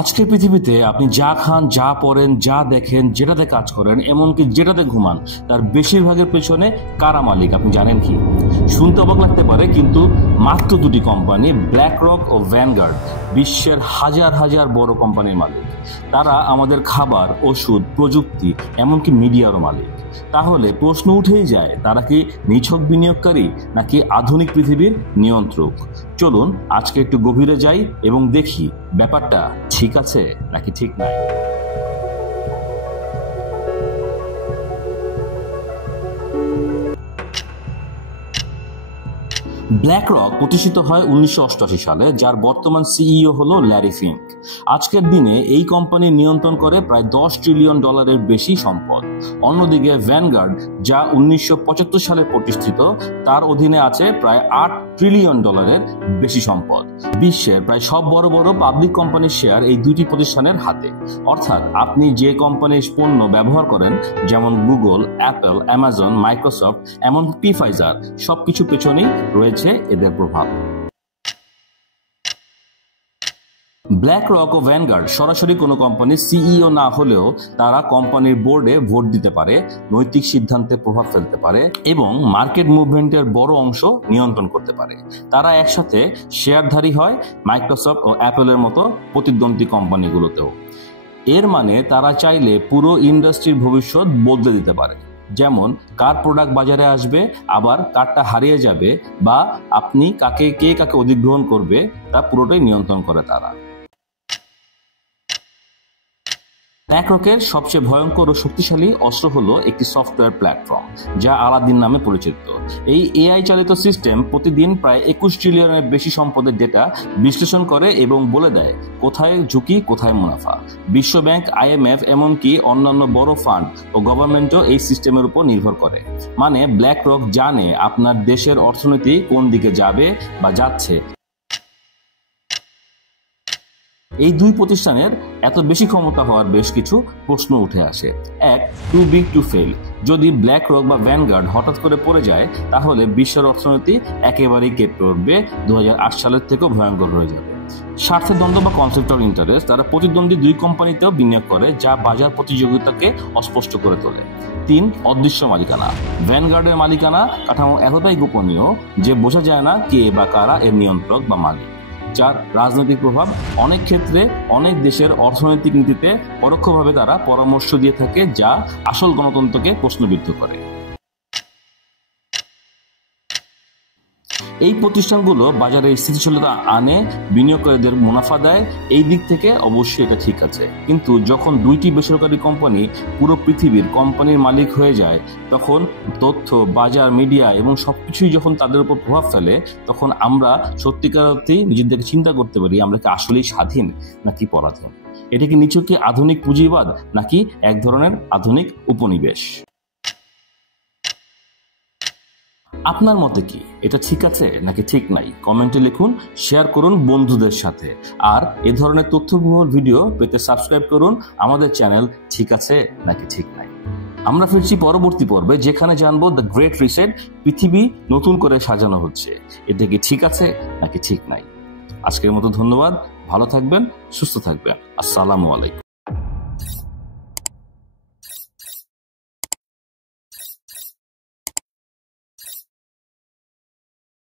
আজকের পৃথিবীতে আপনি যা খান, যা পড়েন, যা দেখেন, যেটাতে কাজ করেন, এমনকি যেটাতে ঘুমান, তার বেশিরভাগের পেছনে কারা মালিক আপনি জানেন কি? শুনতে অবাক লাগতে পারে, কিন্তু মাত্র দুটি কোম্পানি, ব্ল্যাকরক ও ভ্যানগার্ড, বিশ্বের হাজার হাজার বড় কোম্পানির মালিক। তারা আমাদের খাবার, ওষুধ, প্রযুক্তি, এমনকি মিডিয়ারও মালিক। তাহলে প্রশ্ন উঠেই যায়, তারা কি নিছক বিনিয়োগকারী নাকি আধুনিক পৃথিবীর নিয়ন্ত্রক? চলুন আজকে একটু গভীরে যাই এবং দেখি ব্যাপারটা ঠিক আছে নাকি ঠিক নাই। ব্ল্যাকরক প্রতিষ্ঠিত হয় 1988 সালে, যার বর্তমান সিইও হলো ল্যারি ফিঙ্ক। আজকের দিনে এই কোম্পানি নিয়ন্ত্রণ করে প্রায় $10 ট্রিলিয়ন বেশি সম্পদ। অন্যদিকে ভ্যানগার্ড, যা 1975 সালে প্রতিষ্ঠিত, তার অধীনে আছে প্রায় $8 ট্রিলিয়ন বেশি সম্পদ। বিশ্বের প্রায় সব বড় বড় পাবলিক কোম্পানির শেয়ার এই দুটি প্রতিষ্ঠানের হাতে। অর্থাৎ আপনি যে কোম্পানির পণ্য ব্যবহার করেন, যেমন গুগল, অ্যাপল, অ্যামাজন, মাইক্রোসফট, এমনকি ফাইজার, সবকিছু পেছনেই রয়েছে এদের প্রভাব। ব্ল্যাকরক ও ভ্যানগার্ড সরাসরি কোনো কোম্পানির সিইও না হলেও তারা কোম্পানির বোর্ডে ভোট দিতে পারে, নৈতিক সিদ্ধান্তে প্রভাব ফেলতে পারে এবং মার্কেট মুভমেন্টের বড় অংশ নিয়ন্ত্রণ করতে পারে। তারা একসাথে শেয়ারধারী হয় মাইক্রোসফট ও অ্যাপলের মতো প্রতিদ্বন্দ্বী কোম্পানিগুলোতেও। এর মানে তারা চাইলে পুরো ইন্ডাস্ট্রির ভবিষ্যৎ বদলে দিতে পারে। যেমন কার প্রোডাক্ট বাজারে আসবে, আবার কারটা হারিয়ে যাবে, বা আপনি কে কাকে অধিগ্রহণ করবে, তা পুরোটাই নিয়ন্ত্রণ করে তারা। ব্ল্যাকরকের সবচেয়ে ভয়ঙ্কর ও শক্তিশালী অস্ত্র হলো একটি সফটওয়্যার প্ল্যাটফর্ম, যা আলাদিন নামে পরিচিত। এই এআই চালিত সিস্টেম প্রতিদিন প্রায় 21 ট্রিলিয়নের বেশি সম্পদের ডেটা বিশ্লেষণ করে এবং বলে দেয় কোথায় ঝুঁকি, কোথায় মুনাফা। বিশ্বব্যাংক, আইএমএফ, এমনকি অন্যান্য বড় ফান্ড ও গভর্নমেন্টও এই সিস্টেমের উপর নির্ভর করে। মানে ব্ল্যাকরক জানে আপনার দেশের অর্থনীতি কোন দিকে যাবে বা যাচ্ছে। এই দুই প্রতিষ্ঠানের এত বেশি ক্ষমতা হওয়ার বেশ কিছু প্রশ্ন উঠে আসে। এক, টু বিগ টু ফেল। যদি ব্ল্যাকরক বা ভ্যানগার্ড হঠাৎ করে পড়ে যায়, তাহলে বিশ্বের অর্থনীতি একেবারেই কেঁপে উঠবে, 2008 সালের থেকেও ভয়ঙ্কর হয়ে যাবে। স্বার্থের দ্বন্দ্ব বা কনফ্লিক্ট অফ ইন্টারেস্ট, তারা প্রতিদ্বন্দ্বী দুই কোম্পানিতেও বিনিয়োগ করে, যা বাজার প্রতিযোগিতাকে অস্পষ্ট করে তোলে। 3, অদৃশ্য মালিকানা। ভ্যানগার্ডের মালিকানা কাঠামো এতটাই গোপনীয় যে বোঝা যায় না কে বা কারা এর নিয়ন্ত্রক বা মালিক। 4, রাজনৈতিক প্রভাব। অনেক ক্ষেত্রে অনেক দেশের অর্থনৈতিক নীতিতে পরোক্ষভাবে তারা পরামর্শ দিয়ে থাকে, যা আসল গণতন্ত্রকে প্রশ্নবিদ্ধ করে। এই প্রতিষ্ঠানগুলো বাজারে স্থিতিশীলতা আনে, বিনিয়োগকারীদের মুনাফা দেয়, এই দিক থেকে অবশ্যই এটা ঠিক আছে। কিন্তু যখন দুইটি বেসরকারি কোম্পানি পুরো পৃথিবীর কোম্পানির মালিক হয়ে যায়, তখন তথ্য, বাজার, মিডিয়া এবং সবকিছুই যখন তাদের উপর প্রভাব ফেলে, তখন আমরা সত্যিকার অর্থেই নিজেদেরকে চিন্তা করতে পারি, আমরা কি আসলেই স্বাধীন নাকি পরাধীন? এটা কি নিছক আধুনিক পুঁজিবাদ নাকি এক ধরনের আধুনিক উপনিবেশ? আপনার মতে কি এটা ঠিক আছে নাকি ঠিক নাই? কমেন্টে লিখুন, শেয়ার করুন বন্ধুদের সাথে। আর এ ধরনের তথ্যবহুল ভিডিও পেতে সাবস্ক্রাইব করুন আমাদের চ্যানেল ঠিক আছে নাকি ঠিক নাই। আমরা ফিরছি পরবর্তী পর্বে, যেখানে জানবো দ্য গ্রেট রিসেট পৃথিবী নতুন করে সাজানো হচ্ছে। এটা কি ঠিক আছে নাকি ঠিক নাই? আজকের মতো ধন্যবাদ, ভালো থাকবেন, সুস্থ থাকবেন। আসসালামু আলাইকুম।